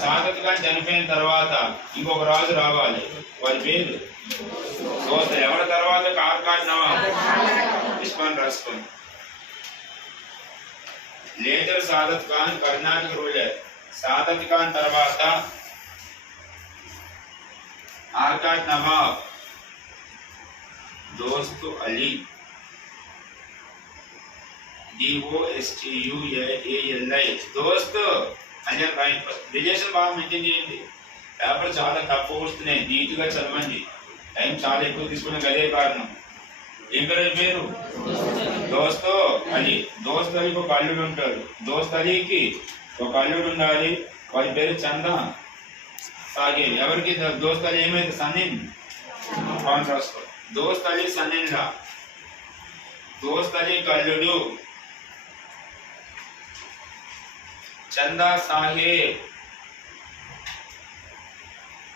సాదత్ ఖాన్ చనిపోయిన తర్వాత ఇంకొక రాజు రావాలి, వారి పేరు దోస్త. ఎవరి తర్వాత కార్కాట్ నవాబ్ ఇస్మాన్ రాసుకోండి. Later Saadat Khan Karnataka ruler. సాదత్ ఖాన్ తర్వాత ఆర్కాట్ నవాబ్ దోస్తు అలీ, DOSTUALI దోస్తు అని రిలేషన్ బాగా మెయింటైన్ చేయండి. పేపర్ చాలా తక్కువ వస్తున్నాయి, నీట్గా చదవండి. టైం చాలా ఎక్కువ తీసుకునే అదే కారణం. ఏం పేరు దోస్తు అలీ. దోస్త్ అలీకి ఒక అల్లుడు ఉంటాడు. దోస్త్ అలీకి ఒక అల్లుడు ఉండాలి, వారి పేరు చందా సాగేవి. ఎవరికి దోస్త్ అలీ ఏమైతే సన్నిన్ రాసుకో. దోస్త్ అలీ సన్నిన్లా. దోస్త్ అలీ అల్లుడు చందా సాహేబ్.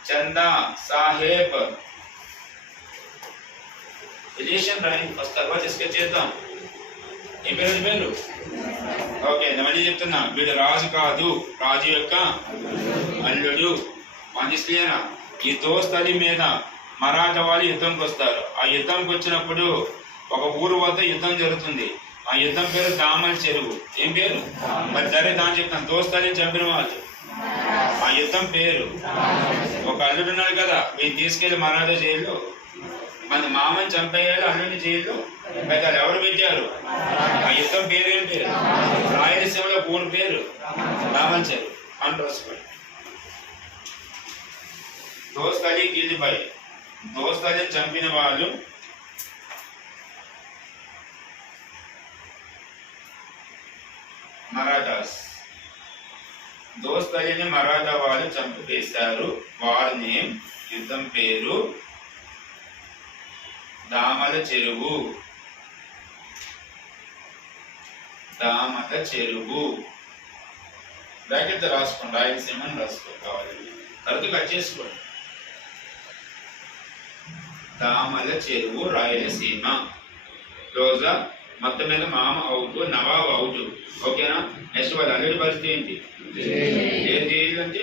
చందా సాహేబ్ రిలేషన్ రాయండి ఫస్ట్, తర్వాత డిస్కస్ చేద్దాం. ఏం పేరు? ఓకే, మళ్ళీ చెప్తున్నా. వీడు రాజు కాదు, రాజు యొక్క అల్లుడు. మంచిగా ఈ దోస్త్ అలీ మీద మరాఠా వాళ్ళు యుద్ధంకి వస్తారు. ఆ యుద్ధంకి వచ్చినప్పుడు ఒక ఊరు వద్ద యుద్ధం జరుగుతుంది. ఆ యుద్ధం పేరు దామల్ చెరువు. ఏం పేరు? మరి సరే దాని చెప్తాను. దోస్త్ అలీని చంపిన వాళ్ళు, ఆ యుద్ధం పేరు. ఒక అల్లుడు ఉన్నాడు కదా, వీళ్ళు తీసుకెళ్లి మరాఠా జైల్లో మన మామని చంపేయాలి, అల్లుడిని జైల్లో పెట్టాలి. ఎవరు పెట్టారు? ఆ యుద్ధం పేరు ఏం పేరు? రాయలసీమలో ఊరు పేరు దామల్ చెరువు అని రాసుకోండి. దోస్త్ అలీ కిల్లిపై. దోస్త్ అలీని చంపిన వాళ్ళు మరాఠాస్. దోస్త్ అలీని మరాఠా వాళ్ళు చంపివేశారు. వారిని యుద్ధం పేరు దామల చెరువు. దామల చెరువు బ్రాకెట్ రాసుకోండి. రాయలసీమ అని రాసుకోవాలి. తర్వాత కట్ చేసుకోండి. దామల చెరువు రాయలసీమ. రోజా మొత్తం మీద మామ అవుట్, నవాబ్ అవుట్. ఓకేనా? నెక్స్ట్ వాళ్ళ అల్లుడి పరిస్థితి ఏంటి? ఏ జైలు అంటే